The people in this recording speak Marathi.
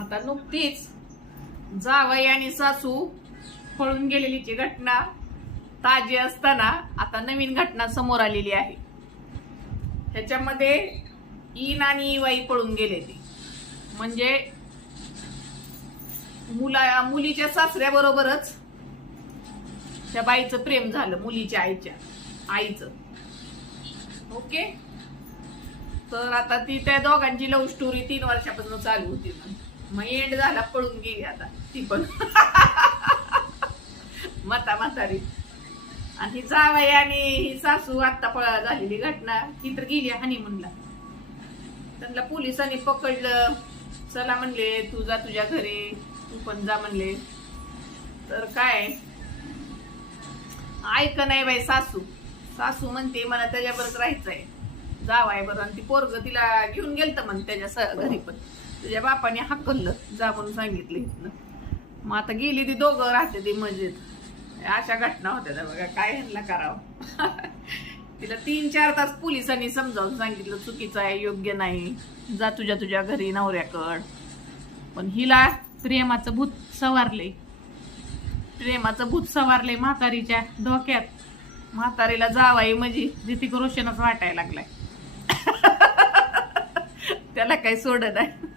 आता नुकतीच जावई आणि सासू पळून गेलेलीची घटना ताजी असताना आता नवीन घटना समोर आलेली आहे. ह्याच्यामध्ये ईन आणि वाई पळून गेलेली, म्हणजे मुलीच्या सासऱ्याबरोबरच त्या बाईचं प्रेम झालं, मुलीच्या आईचं. ओके, तर आता ती त्या दोघांची लव्ह स्टोरी 3 वर्षापासून चालू होती. मग एंड झाला, पळून गेली आता ती पण म्हातारी. आणि ही जावई आणि ही सासू आता पळा झालेली घटना. ती तर गेली हनीमूनला. त्यांना पोलिसांनी पकडलं. चला म्हणले तू जा तुझ्या घरी, तू पण जा म्हणले. तर काय ऐक नाही बाई, सासू म्हणते मला त्याच्याबरोबर राहायचंय, जावाय बरं. आणि ती पोरग तिला घेऊन गेलत म्हण त्याच्या घरी, पण तुझ्या बापाने हाकललं जा म्हणून सांगितलं इथलं. मग आता गेली ती, दोघं राहते ती मजेत. अशा घटना होत्या बघा, काय ह्यांना करावं. तिला 3-4 तास पोलिसांनी समजावून सांगितलं चुकीचं आहे, योग्य नाही, जा तुझ्या घरी नवऱ्याकड. पण हिला प्रेमाचं भूत सवारले म्हातारीच्या डोक्यात. म्हातारीला जावाई म्हणजे ऋतिक रोशनच वाटायला लागलाय. त्याला काही सोड नाही.